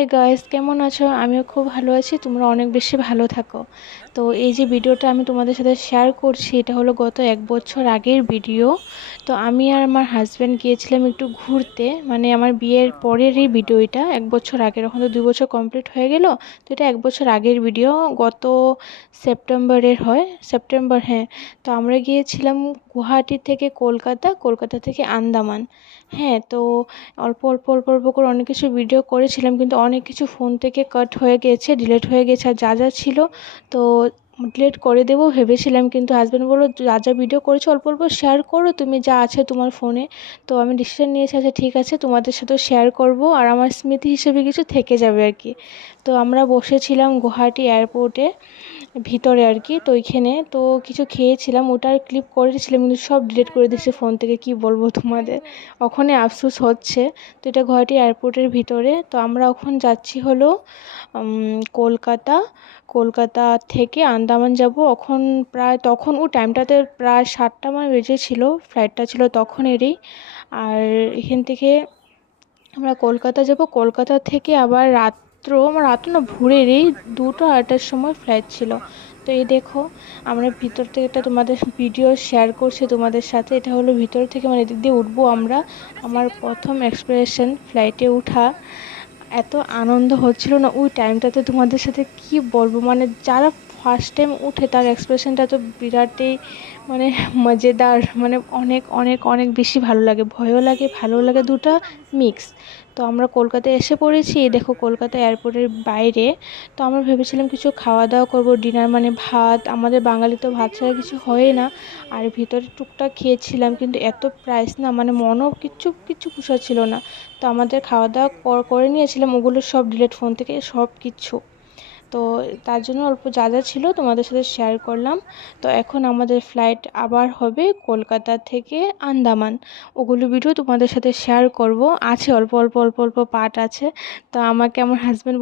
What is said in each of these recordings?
Hi guys, কেমন আছো? আমিও খুব ভালো আছি। তোমরা অনেক বেশি ভালো থাকো। তো এই যে ভিডিওটা আমি তোমাদের সাথে শেয়ার করছি, এটা হলো গত 1 বছর আগের ভিডিও। তো আমি আর আমার হাজব্যান্ড গিয়েছিলাম একটু ঘুরতে, মানে আমার বিয়ের পরেরই ভিডিও। এটা 1 বছর আগের, এখন তো 2 বছর কমপ্লিট হয়ে গেল। তো এটা 1 বছর আগের ভিডিও, গত সেপ্টেম্বরের হয়, সেপ্টেম্বর, হ্যাঁ। তো আমরা গিয়েছিলাম গুয়াহাটি থেকে কলকাতা, কলকাতা থেকে আন্দামান। হ্যাঁ, তো অল্প অল্প অল্প অল্প করে অনেক কিছু ভিডিও করেছিলাম, কিন্তু অনেক কিছু ফোন থেকে কাট হয়ে গেছে, ডিলিট হয়ে গেছে। আর যা যা ছিল তো ডিলিট করে দেবো ভেবেছিলাম, কিন্তু হাজব্যান্ড বললো যা যা ভিডিও করেছো অল্প অল্প শেয়ার করো, তুমি যা আছে তোমার ফোনে। তো আমি ডিসিশন নিয়েছি, আচ্ছা ঠিক আছে, তোমাদের সাথেও শেয়ার করব, আর আমার স্মৃতি হিসেবে কিছু থেকে যাবে আর কি। তো আমরা বসেছিলাম গুয়াহাটি এয়ারপোর্টে ভিতরে আর কি। তো ওইখানে তো কিছু খেয়েছিলাম, ওটার ক্লিপ করেছিলাম, কিন্তু সব ডিলিট করে দিয়েছি ফোন থেকে। কি বলবো তোমাদের, ওখানে আফসোস হচ্ছে। তো এটা গুয়াহাটি এয়ারপোর্টের ভিতরে। তো আমরা এখন যাচ্ছি হলো কলকাতা। কলকাতা থেকে আন্দামান যাব। এখন প্রায়, তখন ও টাইমটাতে প্রায় 7টা মানে বেজেছিল, ফ্লাইটটা ছিল তখনেরই। আর এখান থেকে আমরা কলকাতা যাব। কলকাতা থেকে আবার রাত্র না, ভোরেরই 2টা 8টার সময় ফ্লাইট ছিল। তো এই দেখো, আমরা ভিতর থেকে একটা তোমাদের ভিডিও শেয়ার করছি তোমাদের সাথে। এটা হলো ভিতর থেকে, মানে এদিক দিয়ে উঠবো আমরা। আমার প্রথম এক্সপ্রেশন ফ্লাইটে ওঠা, এত আনন্দ হচ্ছিল না ওই টাইমটাতে, তোমাদের সাথে কি বলবো। মানে যারা ফার্স্ট টাইম উঠে তার এক্সপ্রেশনটা তো বিরাটই মানে মজেদার, মানে অনেক অনেক অনেক বেশি ভালো লাগে, ভয়ও লাগে ভালো লাগে, দুটো মিক্স। তো আমরা কলকাতায় এসে পড়েছি, এই দেখো কলকাতা এয়ারপোর্টের বাইরে। তো আমরা ভেবেছিলাম কিছু খাওয়া দাওয়া করবো, ডিনার, মানে ভাত, আমাদের বাঙালি তো ভাত ছাড়া কিছু হয় না। আর ভিতরে টুকটাক খেয়েছিলাম, কিন্তু এত প্রাইস না, মানে মনও কিচ্ছু কিচ্ছু ছিল না। তো আমাদের খাওয়া দাওয়া করে নিয়েছিলাম, ওগুলো সব ডিলিট ফোন থেকে সব কিছু। তো তার জন্য অল্প যা যা ছিল তোমাদের সাথে শেয়ার করলাম। তো এখন আমাদের ফ্লাইট আবার হবে কলকাতা থেকে আন্দামান, ওগুলো ভিডিও তোমাদের সাথে শেয়ার করব। আছে অল্প অল্প অল্প অল্প পার্ট আছে। তো আমাকে আমার হাজব্যান্ড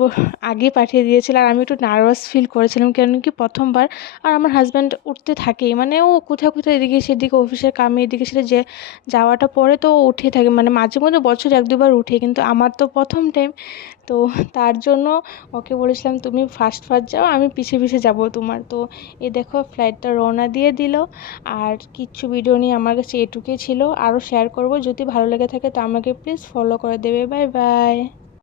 আগে পাঠিয়ে দিয়েছিল, আর আমি একটু নার্ভাস ফিল করেছিলাম, কেন কি প্রথমবার। আর আমার হাজব্যান্ড উঠতে থাকেই, মানে ও কোথাও কোথাও এদিকে সেদিকে অফিসের কামে এদিকে সেটা যে যাওয়াটা পরে তো ও উঠে থাকে, মানে মাঝে মধ্যে বছরে 1-2বার উঠে, কিন্তু আমার তো প্রথম টাইম। তো তার জন্য ওকে বলেছিলাম তুমি ফার্স্ট ফার্স্ট যাও, আমি পিছে পিছে যাব তোমার। তো এই দেখো ফ্লাইটটা রওনা দিয়ে দিল। আর কিচ্ছু ভিডিও নিয়ে আমার কাছে এটুকুই ছিল, আরও শেয়ার করব। যদি ভালো লেগে থাকে তো আমাকে প্লিজ ফলো করে দেবে। Bye bye.